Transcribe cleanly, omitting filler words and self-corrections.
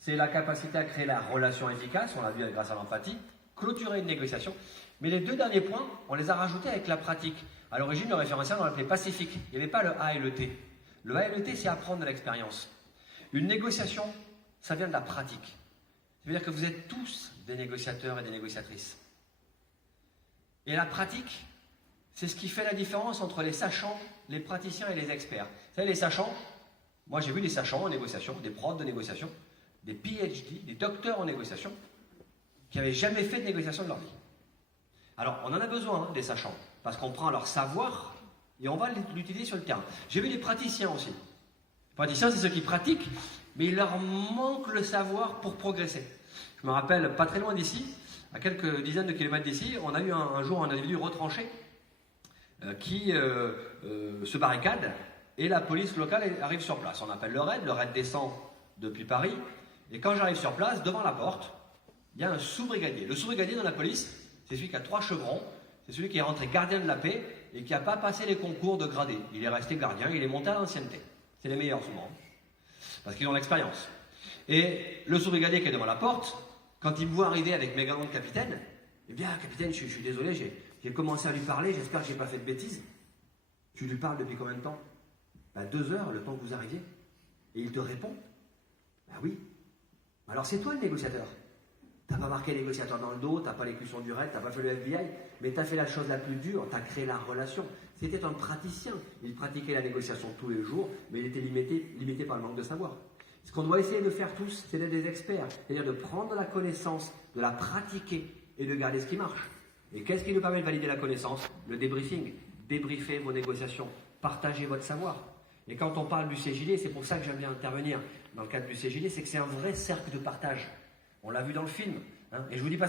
c'est la capacité à créer la relation efficace, on l'a vu grâce à l'empathie, clôturer une négociation. Mais les deux derniers points, on les a rajoutés avec la pratique. À l'origine, le référentiel, on l'appelait pacifique. Il n'y avait pas le A et le T. Le A et le T, c'est apprendre de l'expérience. Une négociation, ça vient de la pratique. Ça veut dire que vous êtes tous des négociateurs et des négociatrices. Et la pratique, c'est ce qui fait la différence entre les sachants, les praticiens et les experts. Vous savez, les sachants, moi j'ai vu des sachants en négociation, des profs de négociation, des PhD, des docteurs en négociation, qui n'avaient jamais fait de négociation de leur vie. Alors, on en a besoin, hein, des sachants, parce qu'on prend leur savoir et on va l'utiliser sur le terrain. J'ai vu des praticiens aussi. Les praticiens, c'est ceux qui pratiquent, mais il leur manque le savoir pour progresser. Je me rappelle, pas très loin d'ici, à quelques dizaines de kilomètres d'ici, on a eu un jour un individu retranché qui se barricade et la police locale arrive sur place. On appelle le RAID descend depuis Paris, et quand j'arrive sur place, devant la porte, il y a un sous-brigadier. Le sous-brigadier dans la police, c'est celui qui a 3 chevrons, c'est celui qui est rentré gardien de la paix et qui n'a pas passé les concours de gradé. Il est resté gardien, il est monté à l'ancienneté. C'est les meilleurs souvent, parce qu'ils ont l'expérience. Et le sous-brigadier qui est devant la porte, quand il me voit arriver avec mes galons de capitaine, eh bien, capitaine, je suis désolé, j'ai commencé à lui parler, j'espère que je n'ai pas fait de bêtises. Tu lui parles depuis combien de temps? 2 heures, le temps que vous arriviez. Et il te répond, oui. Alors c'est toi le négociateur. Tu n'as pas marqué négociateur dans le dos, tu n'as pas l'écusson du RAID, tu n'as pas fait le FBI, mais tu as fait la chose la plus dure, tu as créé la relation. C'était un praticien. Il pratiquait la négociation tous les jours, mais il était limité par le manque de savoir. Ce qu'on doit essayer de faire tous, c'est d'être des experts, c'est-à-dire de prendre la connaissance, de la pratiquer et de garder ce qui marche. Et qu'est-ce qui nous permet de valider la connaissance? Le débriefing. Débriefez vos négociations, partagez votre savoir. Et quand on parle du CJD, c'est pour ça que j'aime bien intervenir dans le cadre du CJD, c'est que c'est un vrai cercle de partage. On l'a vu dans le film. Et je vous dis pas